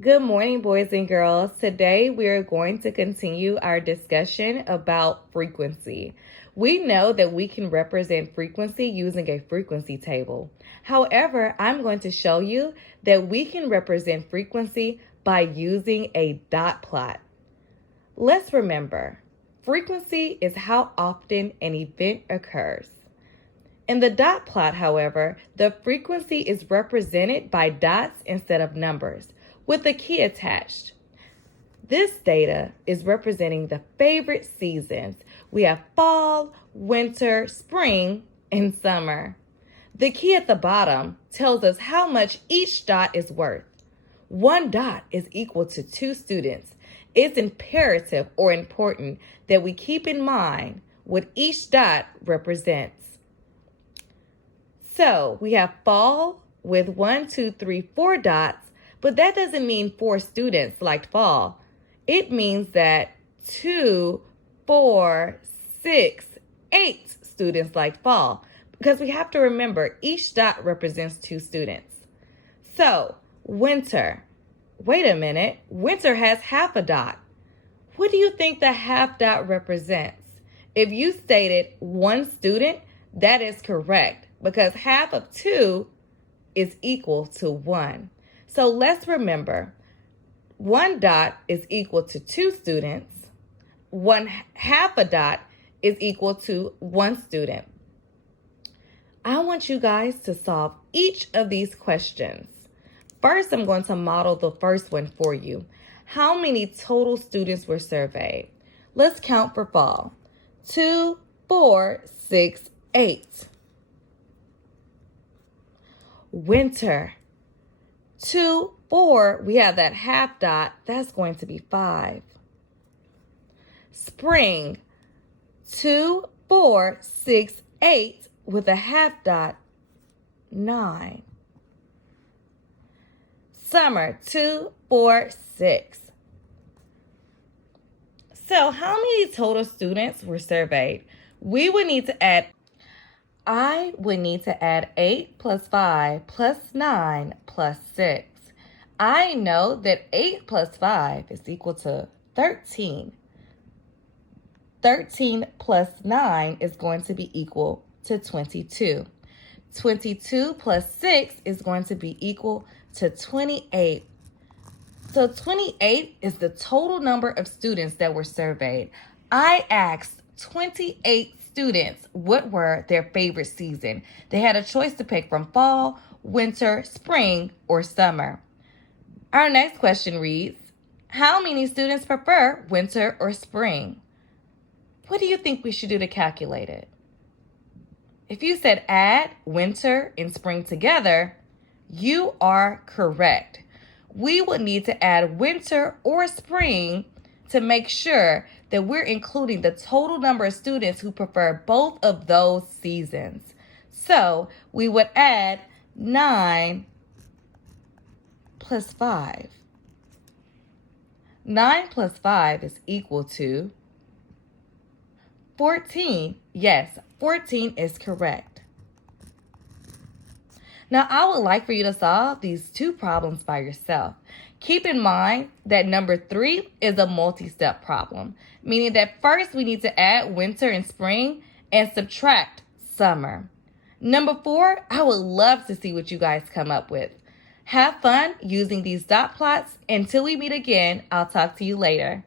Good morning, boys and girls. Today we are going to continue our discussion about frequency. We know that we can represent frequency using a frequency table. However, I'm going to show you that we can represent frequency by using a dot plot. Let's remember, frequency is how often an event occurs. In the dot plot, however, the frequency is represented by dots instead of numbers, with a key attached. This data is representing the favorite seasons. We have fall, winter, spring, and summer. The key at the bottom tells us how much each dot is worth. One dot is equal to 2 students. It's imperative or important that we keep in mind what each dot represents. So we have fall with 1, 2, 3, 4 dots, but that doesn't mean 4 students liked fall. It means that 2, 4, 6, 8 students liked fall, because we have to remember each dot represents 2 students. So winter, wait a minute, winter has half a dot. What do you think the half dot represents? If you stated 1 student, that is correct, because half of 2 is equal to 1. So let's remember, 1 dot is equal to 2 students. 1/2 a dot is equal to 1 student. I want you guys to solve each of these questions. First, I'm going to model the first one for you. How many total students were surveyed? Let's count for fall. 2, 4, 6, 8. Winter, 2, 4, we have that half dot, that's going to be 5. Spring, 2, 4, 6, 8 with a half dot, 9. Summer, 2, 4, 6. So how many total students were surveyed? I would need to add 8 plus 5 plus 9 plus 6. I know that 8 plus 5 is equal to 13. 13 plus 9 is going to be equal to 22. 22 plus 6 is going to be equal to 28. So 28 is the total number of students that were surveyed. I asked 28 students what were their favorite season. They had a choice to pick from fall, winter, spring, or summer. Our next question reads, how many students prefer winter or spring? What do you think we should do to calculate it? If you said add winter and spring together, you are correct. We would need to add winter or spring to make sure that we're including the total number of students who prefer both of those seasons. So we would add 9 plus 5. 9 plus 5 is equal to 14. Yes, 14 is correct. Now, I would like for you to solve these 2 problems by yourself. Keep in mind that number 3 is a multi-step problem, meaning that first we need to add winter and spring and subtract summer. Number 4, I would love to see what you guys come up with. Have fun using these dot plots. Until we meet again, I'll talk to you later.